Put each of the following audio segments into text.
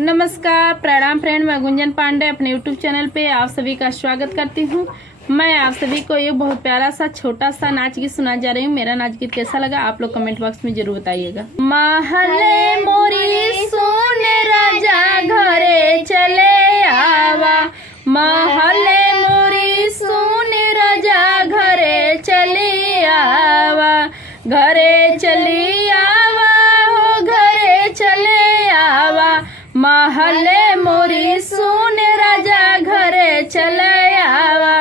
नमस्कार, प्रणाम फ्रेंड। मैं गुंजन पांडे अपने यूट्यूब चैनल पे आप सभी का स्वागत करती हूँ। मैं आप सभी को एक बहुत प्यारा सा छोटा सा नाच गीत सुना जा रही हूँ। मेरा नाच गीत कैसा लगा आप लोग कमेंट बॉक्स में जरूर बताइएगा। महले मोरी सुन राजा घरे चले आवा, महले मोरी सुन राजा घरे चले आवा, घरे चली आवा हो घरे चले आवा, महले मोरी सुन राजा घरे चले आवा,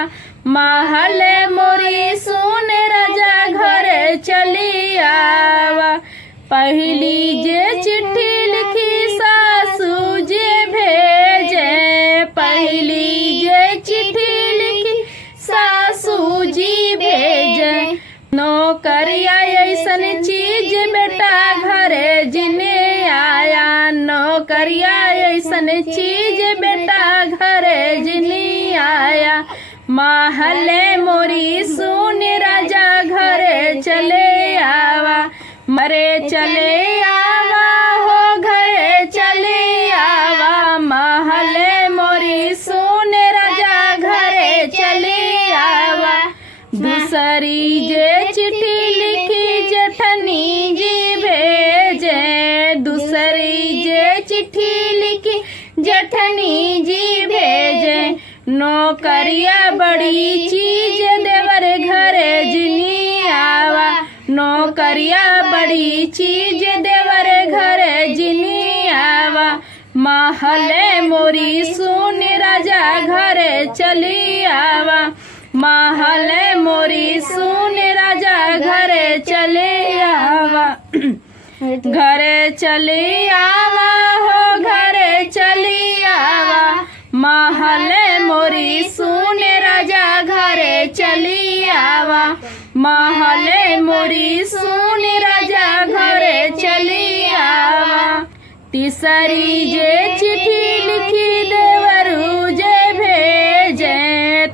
महले मोरी सुन राजा घरे चली आवा। पहली जे चिट्ठी लिखी सासू जे भेजे, पहली जे चिट्ठी लिखी सासू जी भेजे, नौकरिया ऐसन चीज बेटा घरे जिने आया, नौकरिया ऐसन चीज बेटा घरे जिने आया, महले मोरी सुन राजा घरे चले आवा, मरे चले आवा हो घरे चले आवा, महले मोरी सुन राजा घरे चले आवा। दूसरी जे चिट्ठी लिखी जेठनी जी भेजे, दूसरी जे चिट्ठी लिखी जेठनी जी भेजे, नौकरिया बड़ी चीज देवर घरे जिनी आवा, नौकरिया बड़ी चीज देवर घरे जिनी आवा, महले मोरी सुन राजा घरे चली आवा, महले मोरी सुन राजा घरे चले आवा, घरे चली आवा हो घरे चली आवा, महले मोरी सुन राजा घरे चली आवा, महले मोरी सुन राजा घरे चली आवा। तीसरी जे चिट्ठी लिखी देवरू जे भेजे,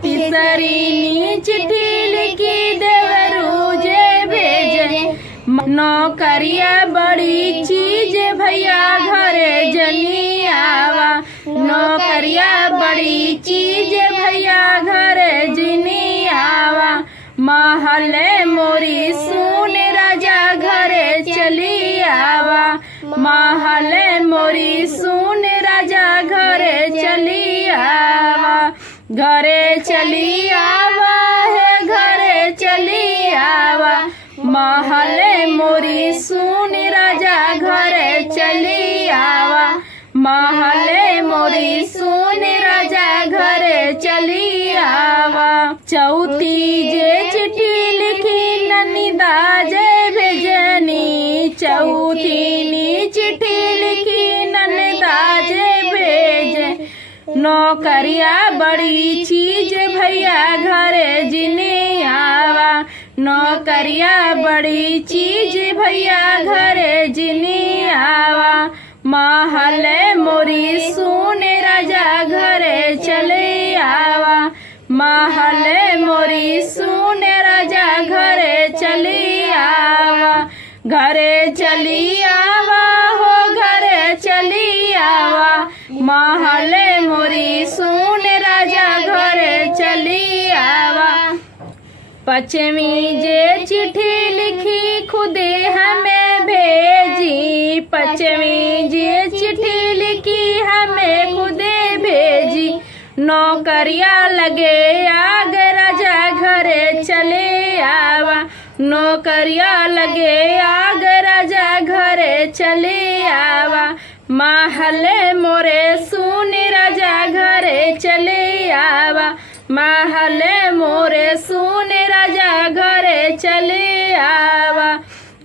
तीसरी चिट्ठी लिखी देवरू जे भेजे, नौकरिया बड़ी चीज भैया घरे जनी आवा, नौकरिया बड़ी चीज भैया घरे जिनी आवा, महले मोरी सुन राजा घरे चली आवा, महले मोरी सुन राजा घरे चली आवा, घरे चली आवा है घरे चली आवा, महले मोरी सुन राजा घरे चली आवा, महले मोरी सुन राजा घरे चली आवा। चौथी जे चिट्ठी लिखी ननिदा जे भेजनी, चौथी चिट्ठी लिखी ननिदा जे भेजे, नौकरिया बड़ी चीज भैया घरे जिने आवा, नौकरिया बड़ी चीज भैया घरे जिने आवा, महले मोरी सुन राजा घरे चले आवा, महले मोरी सुन राजा घरे चली आवा, घरे चली आवा हो घरे चली आवा, महले मोरी सुन राजा घरे चली आवा। पचमी जे चिट्ठी लिखी खुदे हमें भेजी, पचमी जे चिट्ठी लिखी हमें खुदे भेजी, नौकरिया लगे आग राजा घरे चले आवा, नौकरिया लगे आग राजा घरे चले आवा, महले मोरे सुन राजा घरे चले आवा, महले मोरे सुन राजा घरे चले आवा,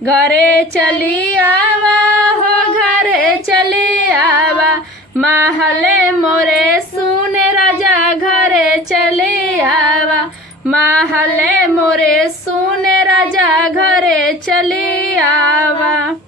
घरे चली आवा हो घरे चले आवा, महले मोरे सुन राजा घरे चले आवा, महले मोरे सुन राजा घरे चले आवा।